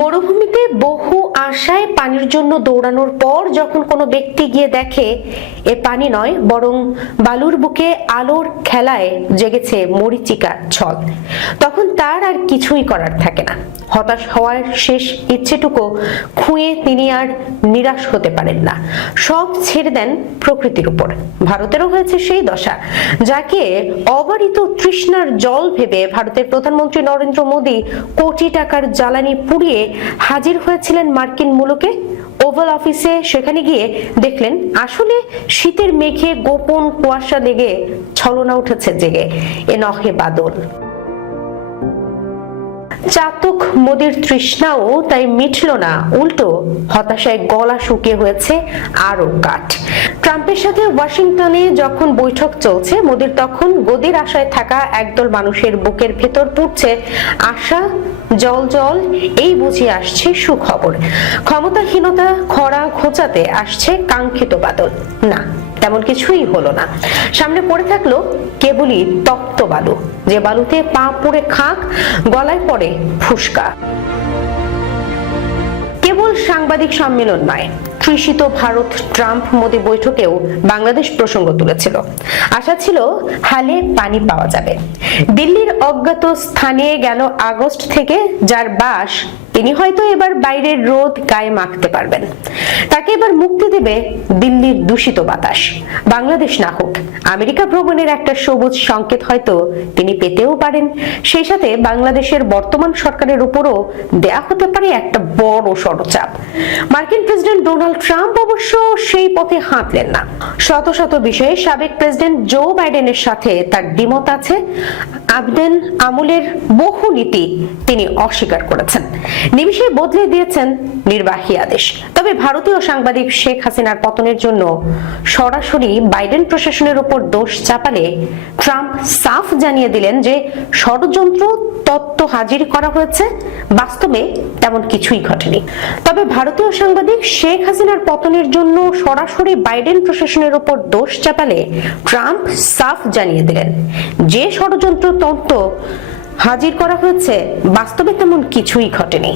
মরুভূমিতে বহু আশায় পানির জন্য দৌড়ানোর পর যখন কোনো ব্যক্তি গিয়ে দেখে, এ পানি নয়, বরং বালুর বুকে আলোর খেলায় জেগেছে মরিচিকার ছল। তখন তার আর কিছুই করার থাকে না। হতাশ হওয়ার শেষ ইচ্ছেটুকু খুঁয়ে তিনি আর নিরাশ হতে পারেন না। সব ছেড়ে দেন প্রকৃতির উপর। ভারতেরও হয়েছে সেই দশা, যাকে অবারিত তৃষ্ণার জল ভেবে ভারতের প্রধানমন্ত্রী নরেন্দ্র মোদী কোটি টাকার জ্বালানি পুড়িয়ে হাজির হয়েছিলেন মার্কিন মুলুকে। ওভাল অফিসে সেখানে গিয়ে দেখলেন, আসলে শীতের মেঘে গোপন কুয়াশা লেগে ছলনা উঠেছে জেগে। এ নহে বাদল। চাতক মোদির তৃষ্ণাও তাই মিটল না। উল্টো হতাশায় গলা শুকিয়ে হয়েছে আরও কাঠ। ট্রাম্পের সাথে ওয়াশিংটনে যখন বৈঠক চলছে, মোদির তখন গদির আশায় থাকা একদল মানুষের বুকের ভেতর পুড়ছে আশা, জল জল, এই বুঝিয়ে আসছে সুখবর। ক্ষমতাহীনতা খরা খোঁচাতে আসছে কাঙ্ক্ষিত বাদল। না তেমন কিছুই হলো না। সামনে পড়ে থাকল কেবলই তপ্ত বালু, যে বালুতে পা পড়ে খাক, গলায় পড়ে ফুসকা। কেবল সাংবাদিক সম্মেলন নয় তৃষিত ভারত ট্রাম্প মোদী বৈঠকেও বাংলাদেশ প্রসঙ্গ তুলেছিল। আশা ছিল হালে পানি পাওয়া যাবে। দিল্লির অজ্ঞাত স্থানে গেল আগস্ট থেকে, যার বাস তিনি হয়তো এবার বাইরের রোদ গায়ে মাখতে পারবেন। তাকে এবার মুক্তি দেবে দিল্লির দূষিত বাতাস। বাংলাদেশ না হোক আমেরিকা ভ্রমণের একটা সবুজ সংকেত হয়তো তিনি পেতেও পারেন। সেই সাথে বাংলাদেশের বর্তমান সরকারের উপরও দেয়া হতে পারে একটা বড় সরচাপ। মার্কিন প্রেসিডেন্ট ডোনাল্ড ট্রাম্প অবশ্য সেই পথে হাঁটলেন না। শত শত বিষয়ে সাবেক প্রেসিডেন্ট জো বাইডেনের সাথে তার দ্বিমত আছে। আবদেন আমলের বহু নীতি তিনি অস্বীকার করেছেন। নিমিষে বদলে দিয়েছেন নির্বাহী আদেশ। তবে ভারতীয় সাংবাদিক শেখ হাসিনার পতনের জন্য সরাসরি বাইডেন প্রশাসনের উপর দোষ চাপালে ট্রাম্প সাফ জানিয়ে দিলেন যে ষড়যন্ত্র তত্ত্ব হাজির করা হয়েছে। বাস্তবে তেমন কিছুই ঘটেনি। তবে ভারতীয় সাংবাদিক শেখ হাসিনার পতনের জন্য সরাসরি বাইডেন প্রশাসনের উপর দোষ চাপালে ট্রাম্প সাফ জানিয়ে দিলেন। যে ষড়যন্ত্র তত্ত্ব হাজির করা হয়েছে, বাস্তবে তেমন কিছুই ঘটেনি।